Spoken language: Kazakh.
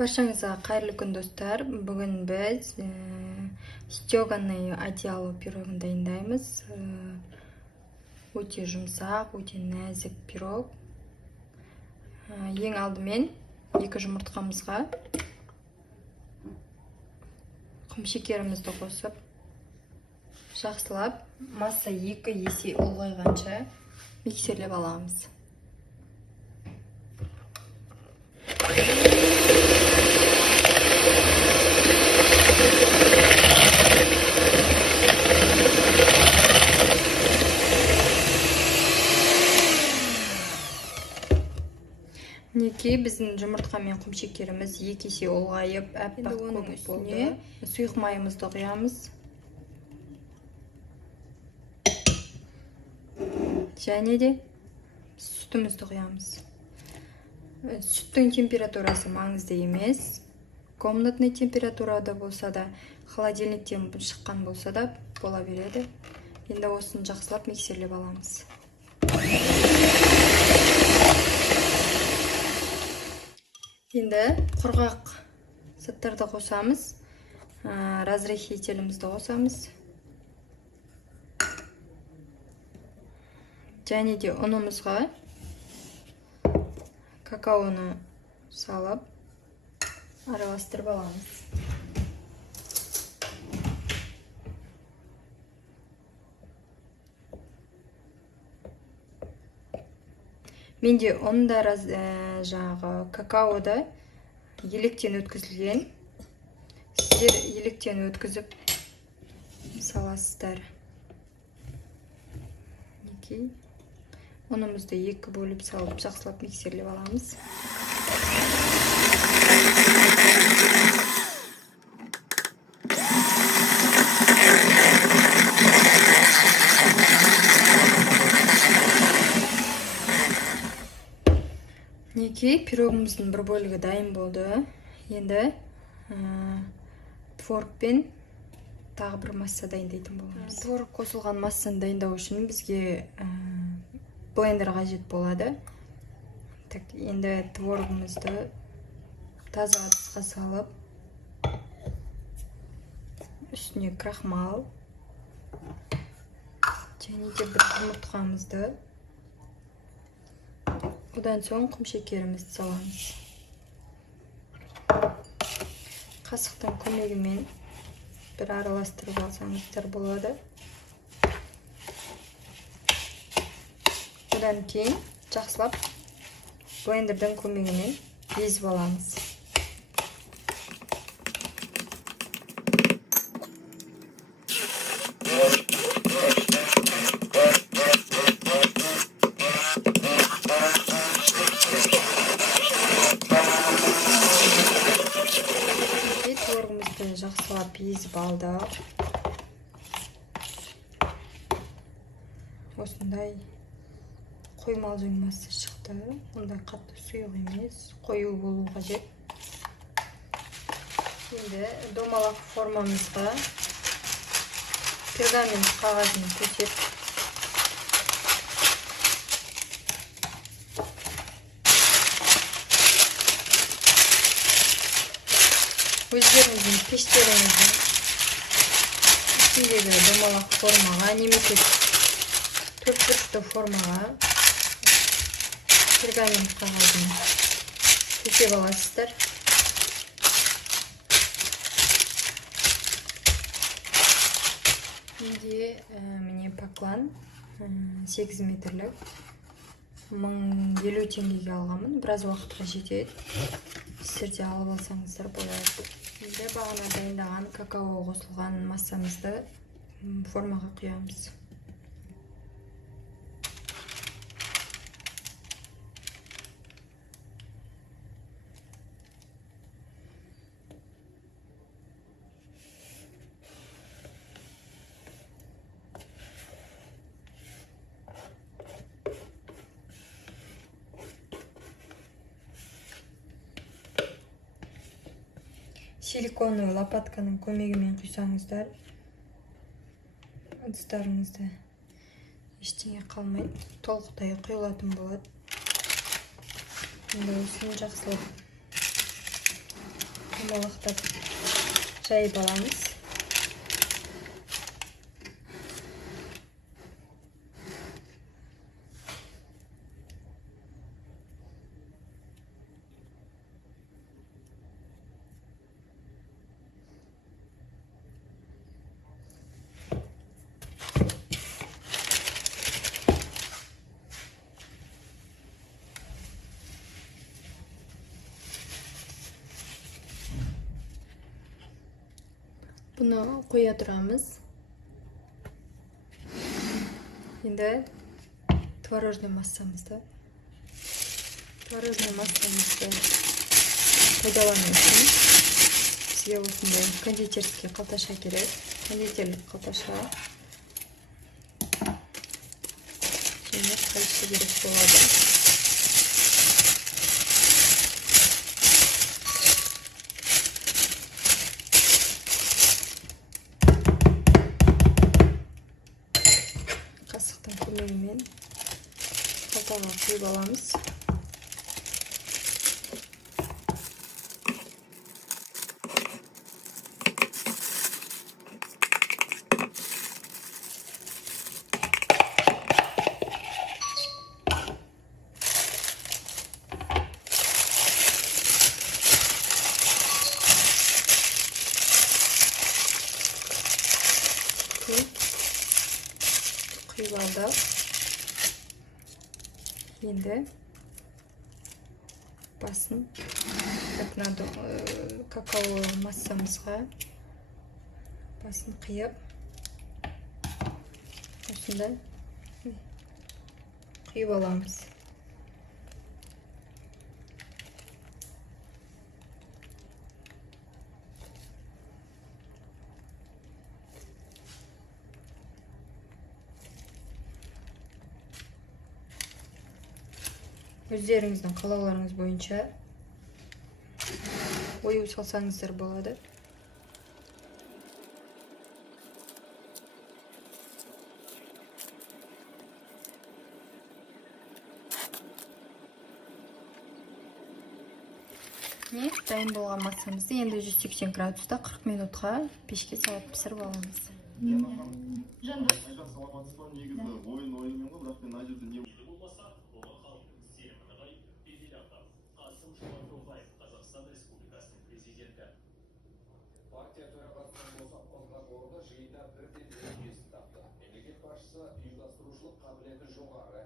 Баршаңызға қайырлы күн достар. Бүгін біз стеганый одеяло пирогын дайындаймыз. Өте жұмсақ, өте нәзік пирог. Ең алдымен 2 жұмыртқамызға құмшекерімізді қосып, жақсылап масса 2 есе ұлғайғанша миксерлеп аламыз. Мінекей біздің жұмыртқа мен құмшекеріміз 2 есе ұлғайып, әппақ көк болды. Сұйық майымызды құямыз. Және де сүтімізді құямыз. Сүттің температурасы маңызды емес. Комнатный температурада болса да, холодильниктен шыққан болса да бола береді. Енді осыны жақсылап миксерлеп аламыз. Енді құрғақ заттарды қосамыз. Разрыхителімізді қосамыз. Және де ұнымызға какаоны салып араластырып аламыз. Менде онда жаңағы какаода електен өткізілген. Сіздер електен өткізіп саласыздар. Онымызды 2 бөліп салып, жақсылап миксерлеп аламыз. Мінекей пирогымыздың бір бөлігі дайын болды. Енді творогпен тағы бір масса дайындайтын боламыз. Творог қосылған массаны дайындау үшін бізге блендер қажет болады. Енді творогымызды таза ыдысқа салып, үстіне крахмал және де бір жұмыртқамызды, одан соң құмшекерімізді саламыз. Қасықтың көмегімен бір араластырып алсаңыздар болады. Одан кейін жақсылап блендердің көмегімен езіп аламыз. Творогымызды жақсылап езіп алдық. Осындай қоймалжың масса шықты. Ондай қатты сұйық емес, қою болу қажет. Енді домалақ формамызға пергамент қағазын төсеп, өздеріңіздің пештеріңіздің үстіндегі домалақ формаға немесе төртбұрышты формаға пергамент қағазын төсеп аласыздар. Менде міне поклан 8 метрлік 1050 теңгеге алғанмын. Біраз уақытқа жетеді. Сіздер де алып алсаңыздар болады. Енді бағана дайындаған какао қосылған массамызды формаға құямыз. Силиконовый лопатканың көмегімен құйсаңыздар, ыдыстарыңызда ештеңе қалмайды, толықтай құйылатын болады. Енді осыны жақсылап Құмалақтап жайып аламыз. Бұны қоя тұрамыз. Енді творожный массамызды пайдалану үшін бізге осындай кондитерский қалташа керек. Кондитерлік қалташа және қайшы керек болады. Қасықтың көмегімен қалтаға құйып аламыз. Құйып алдық. Енді басын какао массамызға басын қиып, осындай құйып аламыз. Өздеріңіздің қалауларыңыз бойынша ою салсаңыздар болады. Дайын болған массамызды енді 180 градуста 40 минутқа пешке салып пісіріп аламыз. Партия төрағасының босатқанған орны жиында бірден естіп тапты. Мемлекет басшысы ұйымдастырушылық қабілеті жоғары